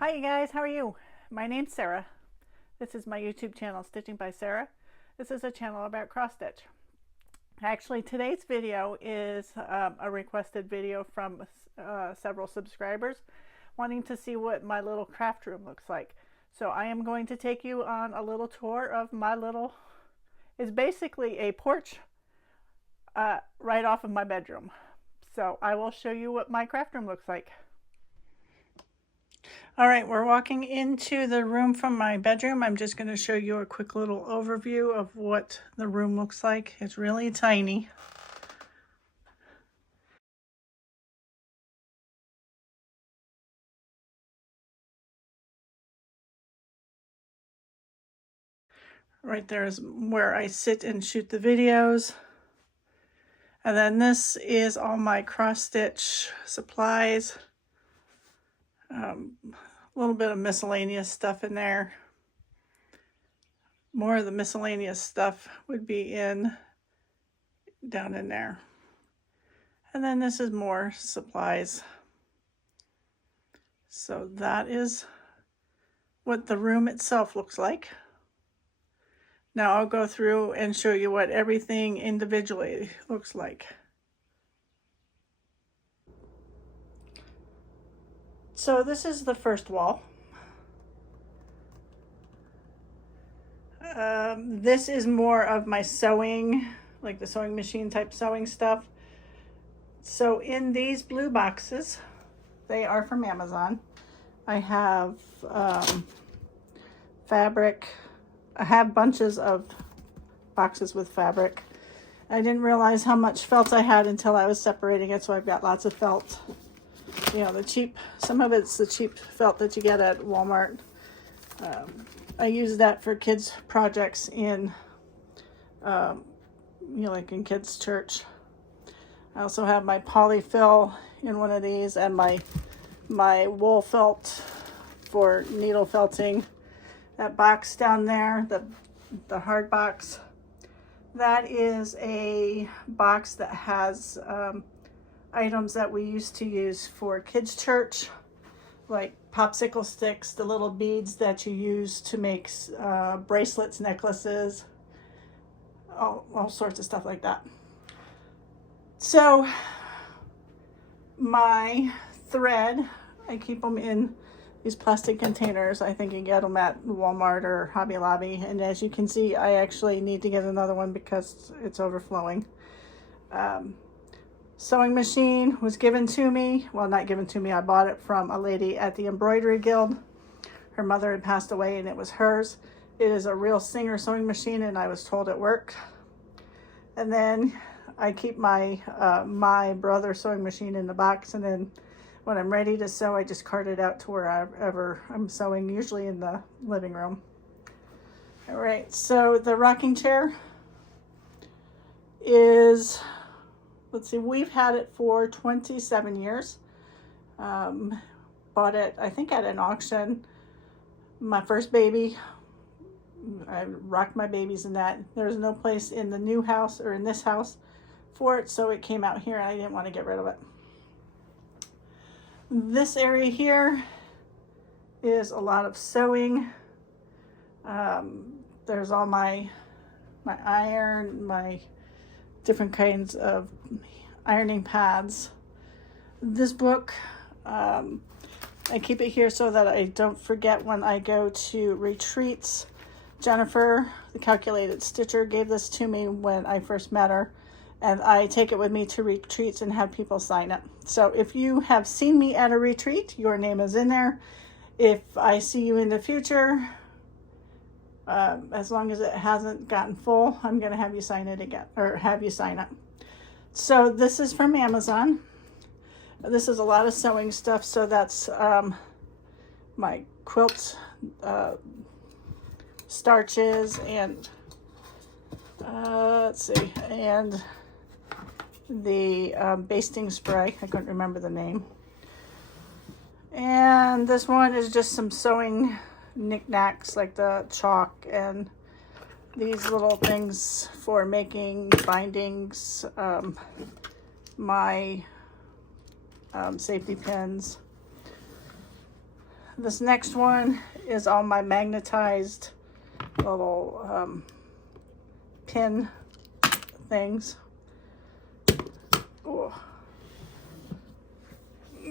Hi you guys, how are you? My name's Sarah. This is my YouTube channel, Stitching by Sarah. This is a channel about cross stitch. Actually, today's video is a requested video from several subscribers wanting to see what my little craft room looks like. So I am going to take you on a little tour of my little, it's basically a porch right off of my bedroom. So I will show you what my craft room looks like. All right, we're walking into the room from my bedroom. I'm just going to show you a quick little overview of what the room looks like. It's really tiny. Right there is where I sit and shoot the videos. And then this is all my cross stitch supplies. A little bit of miscellaneous stuff in there. More of the miscellaneous stuff would be down in there. And then this is more supplies. So that is what the room itself looks like. Now I'll go through and show you what everything individually looks like. So this is the first wall. This is more of my sewing, like the sewing machine type sewing stuff. So in these blue boxes, they are from Amazon. I have fabric. I have bunches of boxes with fabric. I didn't realize how much felt I had until I was separating it, so I've got lots of felt. You know, some of it's the cheap felt that you get at Walmart. I use that for kids' projects in, like in kids' church. I also have my polyfill in one of these and my wool felt for needle felting. That box down there, the hard box, that is a box that has items that we used to use for kids' church, like popsicle sticks, the little beads that you use to make bracelets, necklaces, all sorts of stuff like that. So my thread, I keep them in these plastic containers. I think you get them at Walmart or Hobby Lobby. And as you can see, I actually need to get another one because it's overflowing. Sewing machine was given to me. Well, not given to me. I bought it from a lady at the Embroidery Guild. Her mother had passed away and it was hers. It is a real Singer sewing machine and I was told it worked. And then I keep my my brother's sewing machine in the box, and then when I'm ready to sew, I just cart it out to wherever I'm sewing, usually in the living room. All right, so the rocking chair is, let's see, we've had it for 27 years. Bought it, I think, at an auction. My first baby, I rocked my babies in that. There's no place in the new house or in this house for it, so it came out here and I didn't want to get rid of it. This area here is a lot of sewing. There's all my iron, my different kinds of ironing pads. This book, I keep it here so that I don't forget when I go to retreats. Jennifer, the Calculated Stitcher, gave this to me when I first met her, and I take it with me to retreats and have people sign it. So if you have seen me at a retreat, your name is in there. If I see you in the future, as long as it hasn't gotten full, I'm going to have you sign it again, or have you sign it. So this is from Amazon. This is a lot of sewing stuff. So that's my quilt starches and let's see, and the basting spray. I couldn't remember the name. And this one is just some sewing knickknacks like the chalk and these little things for making bindings, my safety pins. This next one is all my magnetized little pin things. Ooh.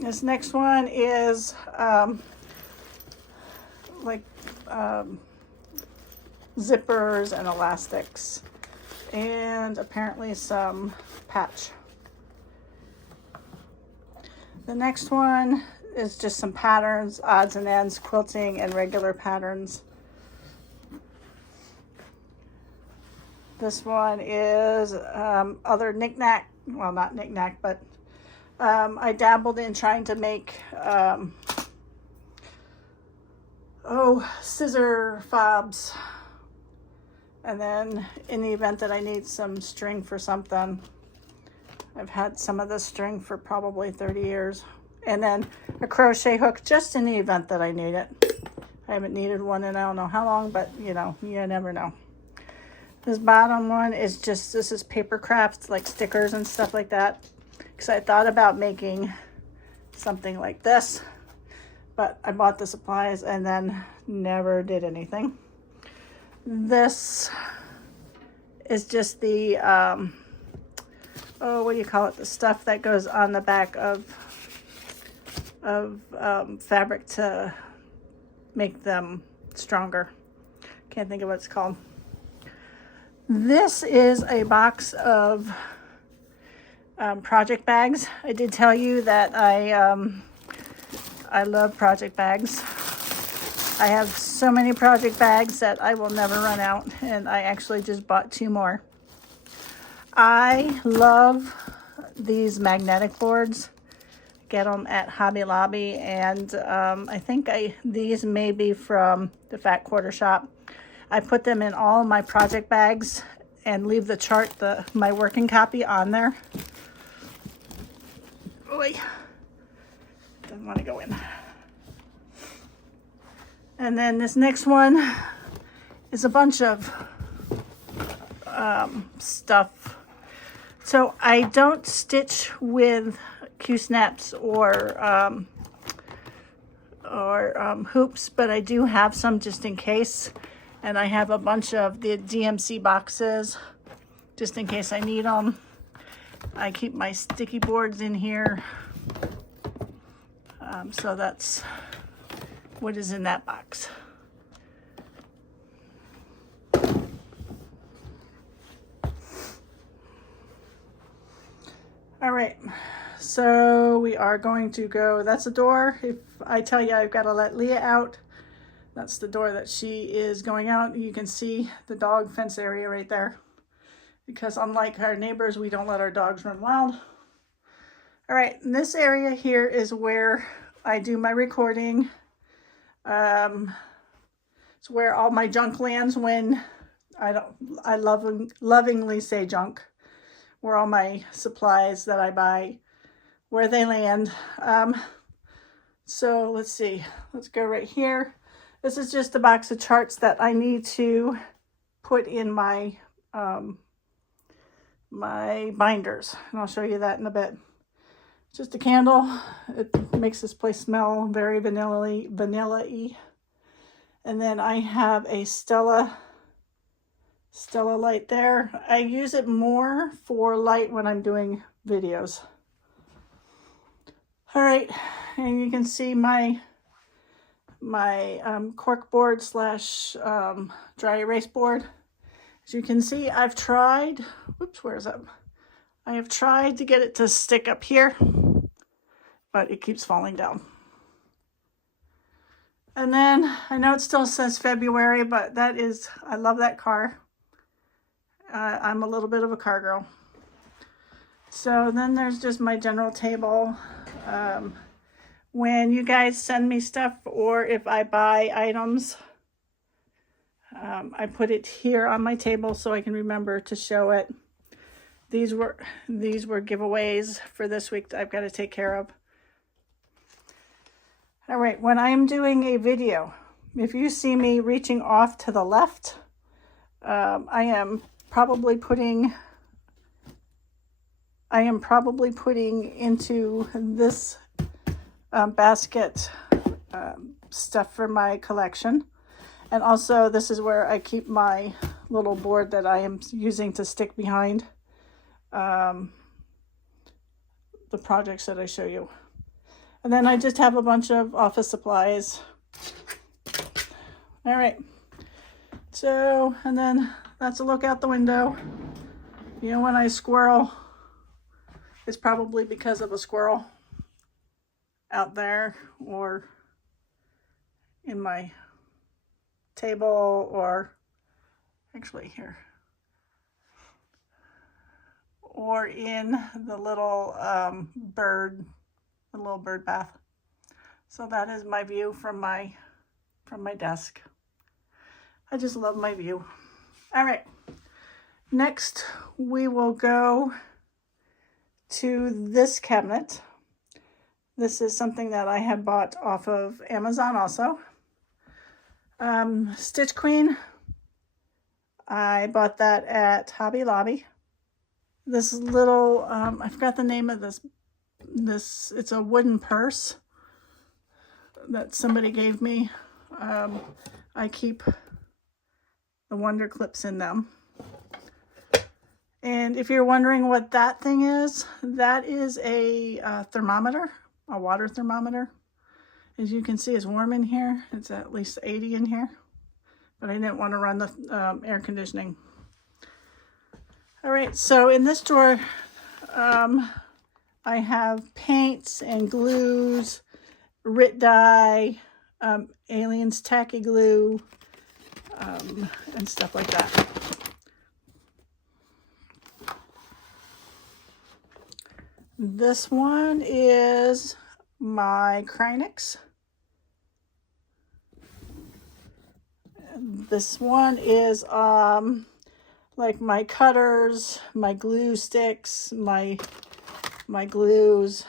This next one is like zippers and elastics, and apparently some patch. The next one is just some patterns, odds and ends, quilting, and regular patterns. This one is other knick-knack, well, not knick-knack, but I dabbled in trying to make scissor fobs. And then in the event that I need some string for something, I've had some of this string for probably 30 years. And then a crochet hook just in the event that I need it. I haven't needed one in I don't know how long, but you know, you never know. This bottom one is just, this is paper crafts, like stickers and stuff like that. Because I thought about making something like this, but I bought the supplies and then never did anything. This is just the, what do you call it? The stuff that goes on the back of fabric to make them stronger. Can't think of what it's called. This is a box of project bags. I did tell you that I love project bags. I have so many project bags that I will never run out, and I actually just bought 2 more. I love these magnetic boards. Get them at Hobby Lobby, and I think these may be from the Fat Quarter Shop. I put them in all of my project bags and leave the chart, my working copy on there. Oy. Doesn't want to go in. And then this next one is a bunch of stuff. So I don't stitch with Q-snaps or hoops, but I do have some just in case. And I have a bunch of the DMC boxes just in case I need them. I keep my sticky boards in here. So that's what is in that box. All right, so we are going to go, that's the door. If I tell you I've got to let Leah out, that's the door that she is going out. You can see the dog fence area right there. Because unlike our neighbors, we don't let our dogs run wild. All right, and this area here is where I do my recording. It's where all my junk lands when I lovingly say junk. Where all my supplies that I buy, where they land. So let's see, let's go right here. This is just a box of charts that I need to put in my my binders, and I'll show you that in a bit. Just a candle. It makes this place smell very vanilla-y. And then I have a Stella light there. I use it more for light when I'm doing videos. All right, and you can see my cork board slash dry erase board. As you can see, I've tried, whoops, where's that? I have tried to get it to stick up here, but it keeps falling down. And then I know it still says February, but that is, I love that car. I'm a little bit of a car girl. So then there's just my general table. When you guys send me stuff or if I buy items, I put it here on my table so I can remember to show it. These were giveaways for this week that I've got to take care of. All right, when I am doing a video, if you see me reaching off to the left, I am probably putting into this basket stuff for my collection. And also this is where I keep my little board that I am using to stick behind the projects that I show you. And then I just have a bunch of office supplies. All right. So, and then that's a look out the window. You know, when I squirrel, it's probably because of a squirrel out there or in my table, or actually here, or in the little bird bath. So that is my view from my desk. I just love my view. All right, next we will go to this cabinet. This is something that I had bought off of Amazon also. Stitch Queen. I bought that at Hobby Lobby. This little, I forgot the name of this, it's a wooden purse that somebody gave me. I keep the Wonder Clips in them. And if you're wondering what that thing is, that is a thermometer, a water thermometer. As you can see, it's warm in here. It's at least 80 in here, but I didn't want to run the air conditioning. All right, so in this drawer, I have paints and glues, Rit dye, Aliens tacky glue, and stuff like that. This one is my Krynics. This one is like my cutters, my glue sticks, my glues,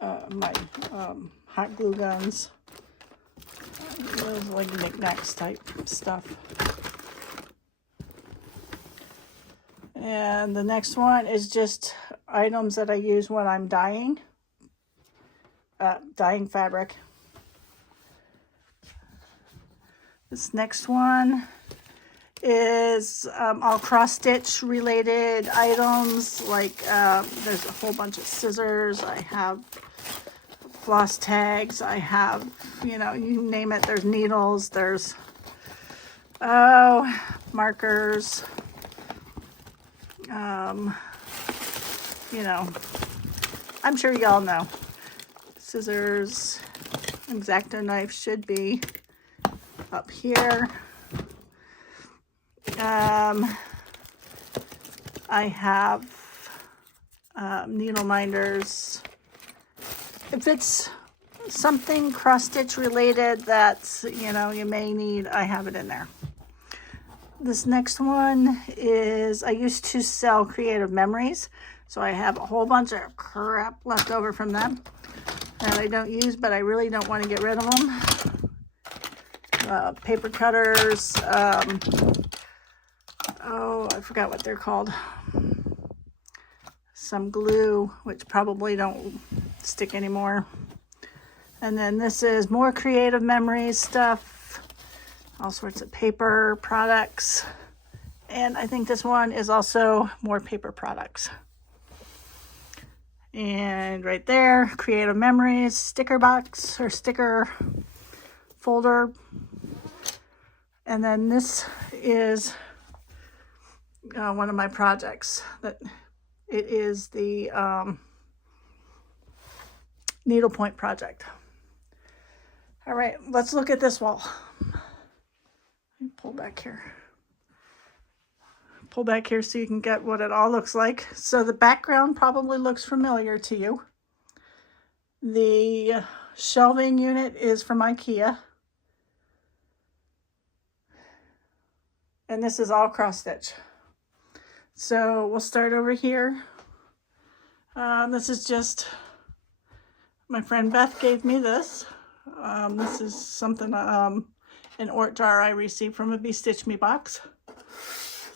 my hot glue guns. Those like knickknacks type stuff. And the next one is just items that I use when I'm dyeing fabric. This next one is all cross-stitch related items, like there's a whole bunch of scissors, I have floss tags, I have, you know, you name it, there's needles, there's markers, you know, I'm sure y'all know. Scissors, X-Acto knife should be up here. I have needle minders. If it's something cross-stitch related that's, you know, you may need, I have it in there. This next one is, I used to sell Creative Memories, so I have a whole bunch of crap left over from them that I don't use, but I really don't want to get rid of them. Paper cutters, oh, I forgot what they're called. Some glue, which probably don't stick anymore. And then this is more Creative Memories stuff, all sorts of paper products. And I think this one is also more paper products. And right there, Creative Memories, sticker box or sticker folder. And then this is one of my projects. That it is the needlepoint project. All right, let's look at this wall. Let me pull back here. Pull back here so you can get what it all looks like. So the background probably looks familiar to you. The shelving unit is from IKEA. And this is all cross stitch. So we'll start over here. This is just, my friend Beth gave me this. This is something, an Ort jar I received from a Be Stitch Me box.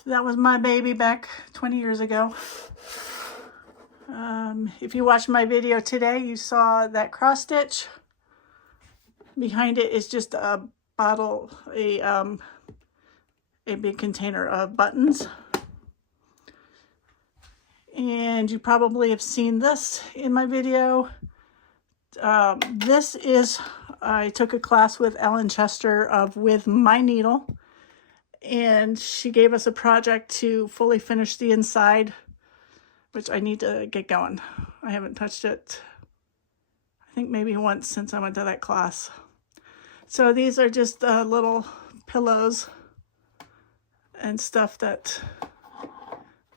That was my baby back 20 years ago. If you watched my video today, you saw that cross stitch. Behind it is just a bottle, a big container of buttons. And you probably have seen this in my video. This is, I took a class with Ellen Chester of With My Needle, and she gave us a project to fully finish the inside, which I need to get going. I haven't touched it, I think maybe once since I went to that class. So these are just little pillows and stuff that,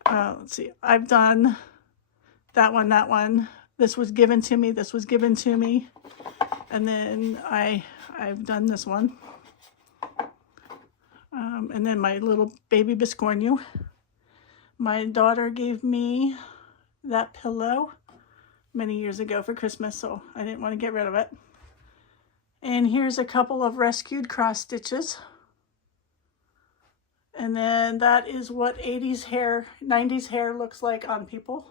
let's see, I've done that one. This was given to me, this was given to me. And then I've done this one. And then my little baby biscornu. My daughter gave me that pillow many years ago for Christmas, so I didn't want to get rid of it. And here's a couple of rescued cross stitches. And then that is what 80s hair, 90s hair looks like on people.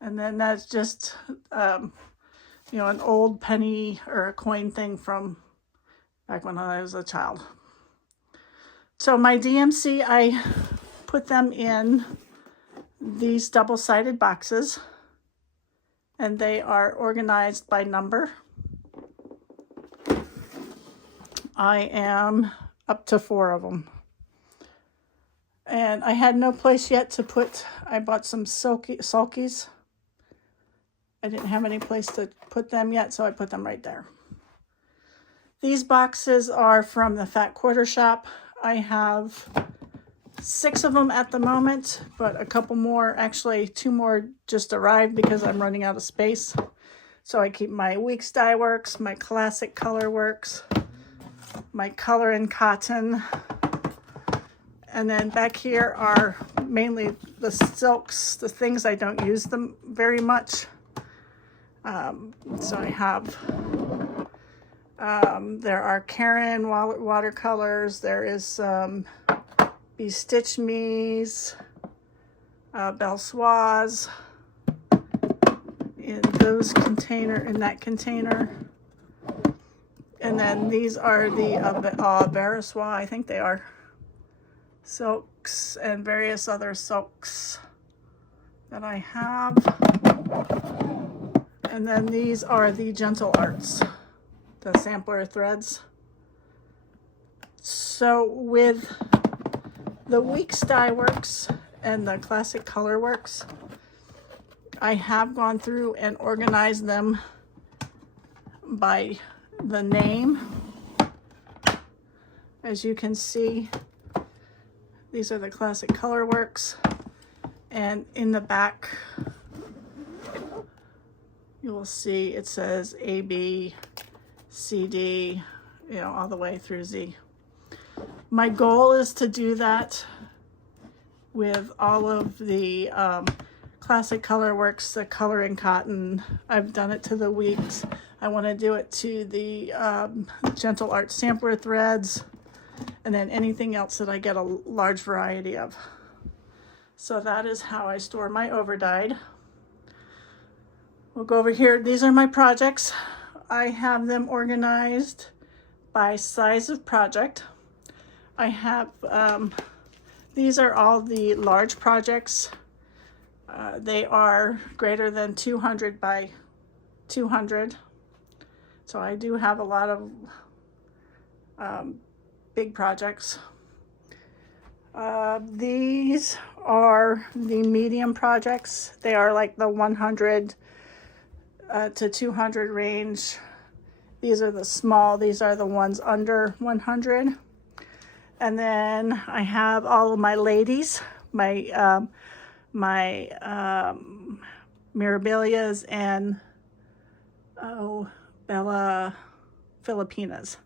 And then that's just, you know, an old penny or a coin thing from back when I was a child. So my DMC, I put them in these double-sided boxes, and they are organized by number. I am up to 4 of them. And I had no place yet to put, I bought some sulkies. I didn't have any place to put them yet, so I put them right there. These boxes are from the Fat Quarter Shop. I have 6 of them at the moment, but a couple more, actually 2 more just arrived because I'm running out of space. So I keep my Weeks Dye Works, my Classic Color Works, my Color and Cotton, and then back here are mainly the silks, the things I don't use them very much. So I have, there are Karen watercolors, there is Be Stitch Me's, Belle Soise in those in that container. And then these are the Veriswa, I think they are, silks and various other silks that I have. And then these are the Gentle Arts, the sampler threads. So with the Weeks Dye Works and the Classic Color Works, I have gone through and organized them by the name. As you can see, these are the Classic Color Works, and in the back you will see it says A, B, C, D, you know, all the way through Z. My goal is to do that with all of the Classic Color Works, the Color and Cotton. I've done it to the Weeks. I want to do it to the Gentle Art sampler threads, and then anything else that I get a large variety of. So that is how I store my overdyed. We'll go over here. These are my projects. I have them organized by size of project. I have, these are all the large projects. They are greater than 200 by 200. So I do have a lot of big projects. These are the medium projects. They are like the 100 to 200 range. These are the small, these are the ones under 100. And then I have all of my ladies, my Mirabilias and Bella Filipinas.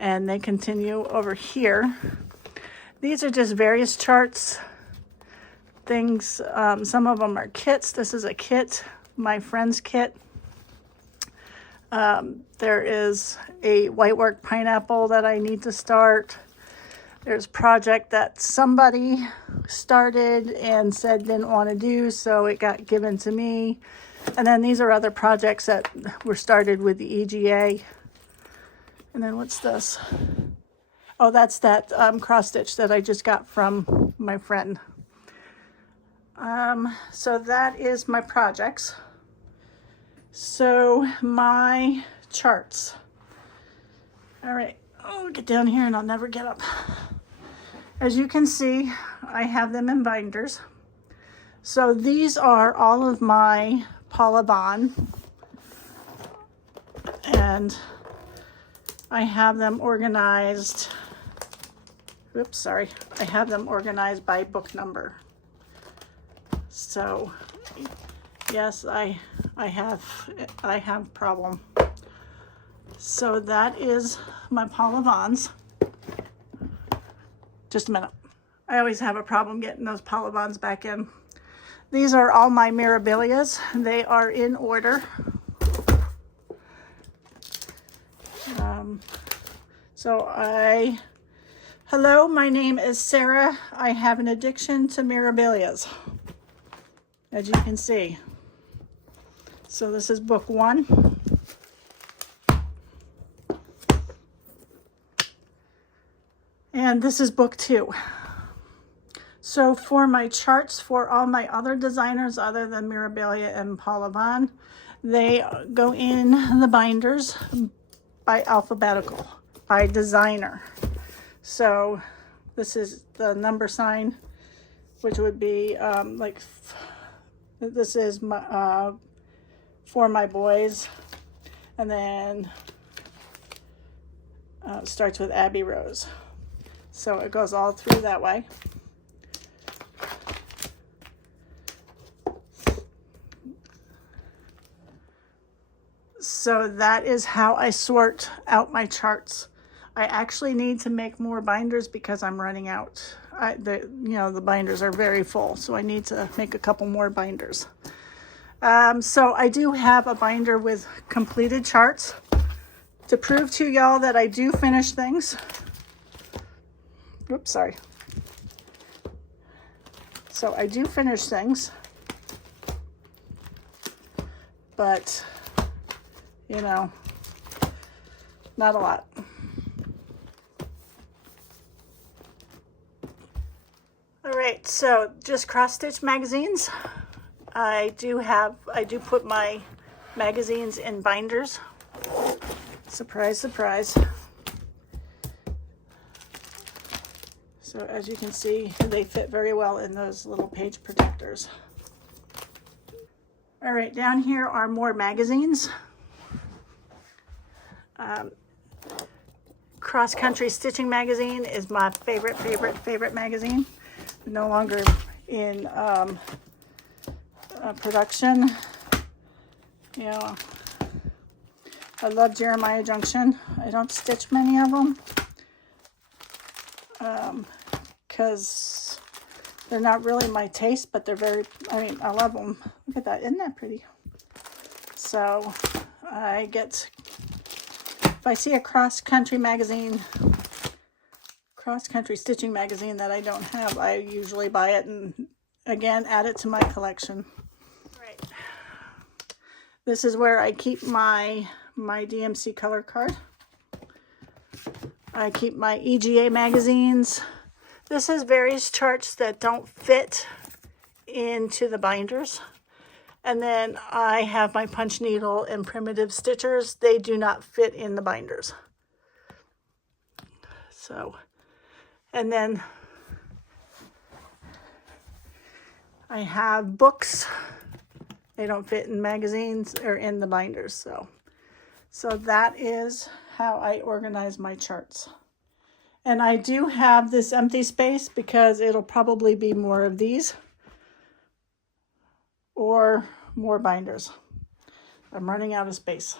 And they continue over here. These are just various charts, things, some of them are kits. This is a kit, my friend's kit. There is a whitework pineapple that I need to start. There's a project that somebody started and said didn't want to do, so it got given to me. And then these are other projects that were started with the EGA. And then what's this? Oh, that's that cross stitch that I just got from my friend. So that is my projects. So my charts. All right, oh, get down here and I'll never get up. As you can see, I have them in binders. So these are all of my Paula Vaughn, and I have them organized. Oops, sorry. I have them organized by book number. So yes, I have problem. So that is my Paula Vaughns. Just a minute. I always have a problem getting those Paula Vaughns back in. These are all my Mirabilias. They are in order. Hello, my name is Sarah. I have an addiction to Mirabilias, as you can see. So this is book 1. And this is book 2. So for my charts for all my other designers other than Mirabilia and Paula Vaughn, they go in the binders by alphabetical, by designer. So this is the number sign, which would be this is my, for my boys. And then it starts with Abby Rose. So it goes all through that way. So that is how I sort out my charts. I actually need to make more binders because I'm running out. The binders are very full, so I need to make a couple more binders. So I do have a binder with completed charts to prove to y'all that I do finish things. Oops, sorry. So I do finish things, but not a lot. All right, so just cross stitch magazines. I do put my magazines in binders. Surprise, surprise. So as you can see, they fit very well in those little page protectors. All right, down here are more magazines. Cross Country Stitching Magazine is my favorite magazine. No longer in production. I love Jeremiah Junction. I don't stitch many of them because they're not really my taste, but they're I love them. Look at that, isn't that pretty? So if I see a cross country stitching magazine that I don't have, I usually buy it and again add it to my collection. Right. This is where I keep my DMC color card. I keep my EGA magazines. This is various charts that don't fit into the binders. And then I have my punch needle and primitive stitchers. They do not fit in the binders. So, and then I have books. They don't fit in magazines or in the binders. So that is how I organize my charts. And I do have this empty space because it'll probably be more of these or more binders. I'm running out of space.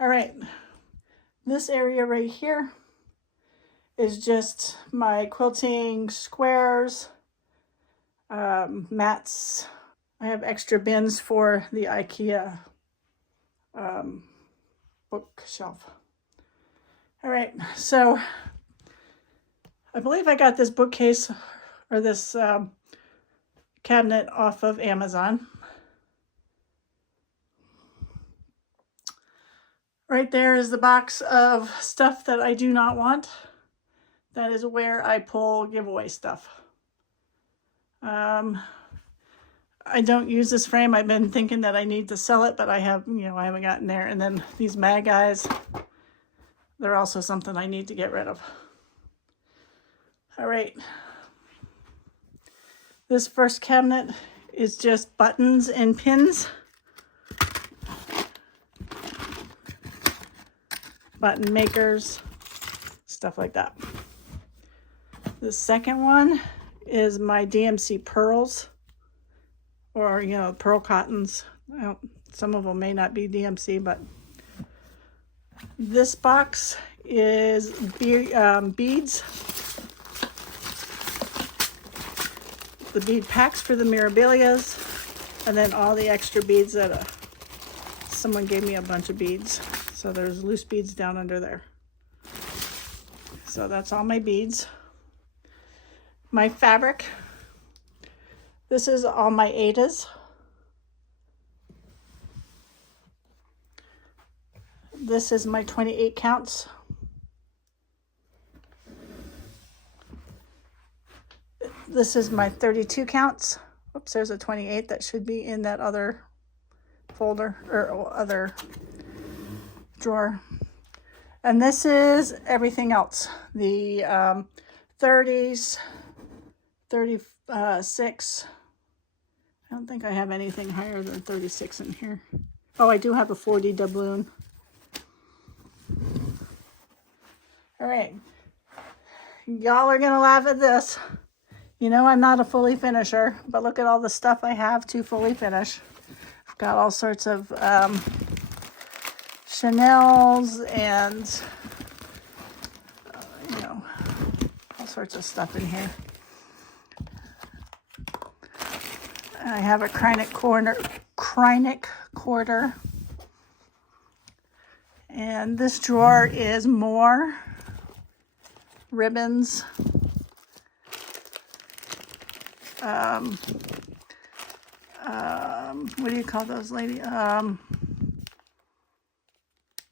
All right, this area right here is just my quilting squares, mats. I have extra bins for the IKEA bookshelf. All right, so I believe I got this bookcase or this cabinet off of Amazon. Right there is the box of stuff that I do not want. That is where I pull giveaway stuff. I don't use this frame. I've been thinking that I need to sell it, but I haven't gotten there. And then these mag eyes, they're also something I need to get rid of. All right. This first cabinet is just buttons and pins. Button makers, stuff like that. The second one is my DMC pearls, or pearl cottons. Some of them may not be DMC, but this box is beads. The bead packs for the Mirabilias, and then all the extra beads that someone gave me a bunch of beads. So there's loose beads down under there. So that's all my beads. My fabric. This is all my Adas. This is my 28 counts. This is my 32 counts. Oops, there's a 28 that should be in that other folder or other drawer. And this is everything else. The 30s, 36. I don't think I have anything higher than 36 in here. Oh, I do have a 40 doubloon. All right. Y'all are gonna laugh at this. I'm not a fully finisher, but look at all the stuff I have to fully finish. I've got all sorts of Chanel's and all sorts of stuff in here. I have a Krynic quarter, and this drawer is more ribbons. What do you call those, lady?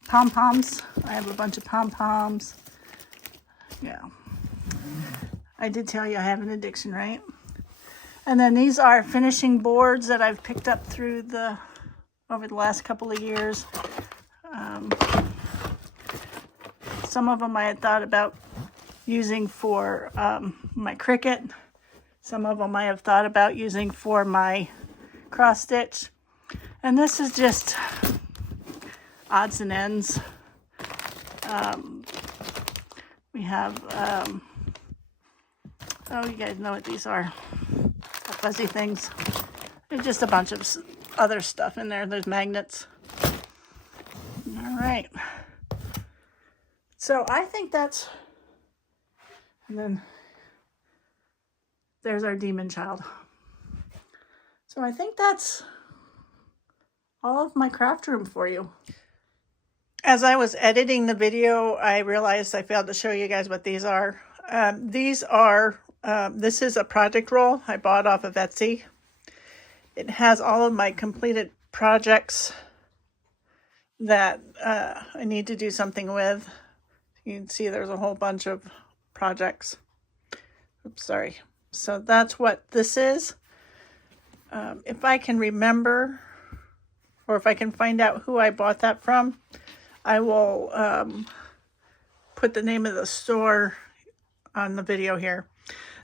Pom-poms. I have a bunch of pom-poms. Yeah. I did tell you I have an addiction, right? And then these are finishing boards that I've picked up over the last couple of years. Some of them I had thought about using for my Cricut. Some of them I have thought about using for my cross stitch. And this is just odds and ends. We have, you guys know what these are. Fuzzy things. There's just a bunch of other stuff in there. There's magnets. All right. So I think that's, and then there's our demon child. So I think that's all of my craft room for you. As I was editing the video, I realized I failed to show you guys what these are. This is a project roll I bought off of Etsy. It has all of my completed projects that I need to do something with. You can see there's a whole bunch of projects. Oops, sorry. So that's what this is. If I can remember, or if I can find out who I bought that from, I will put the name of the store on the video here.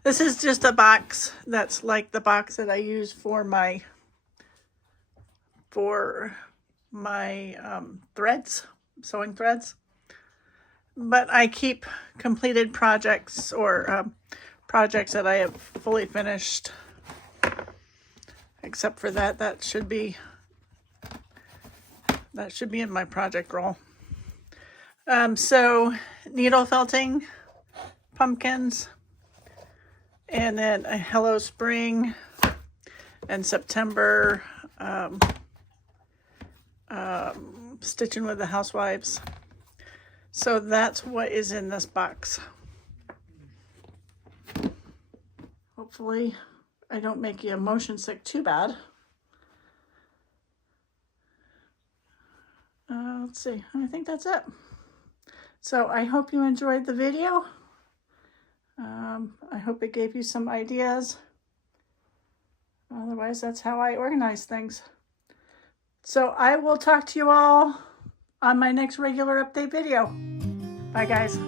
This is just a box that's like the box that I use for my threads, sewing threads. But I keep completed projects or projects that I have fully finished. Except for that should be in my project roll. So needle felting, pumpkins, and then a Hello Spring, and September stitching with the housewives. So that's what is in this box. hopefully I don't make you motion sick too bad. Let's see, I think that's it. So I hope you enjoyed the video. I hope it gave you some ideas. Otherwise, that's how I organize things. So I will talk to you all on my next regular update video. Bye, guys.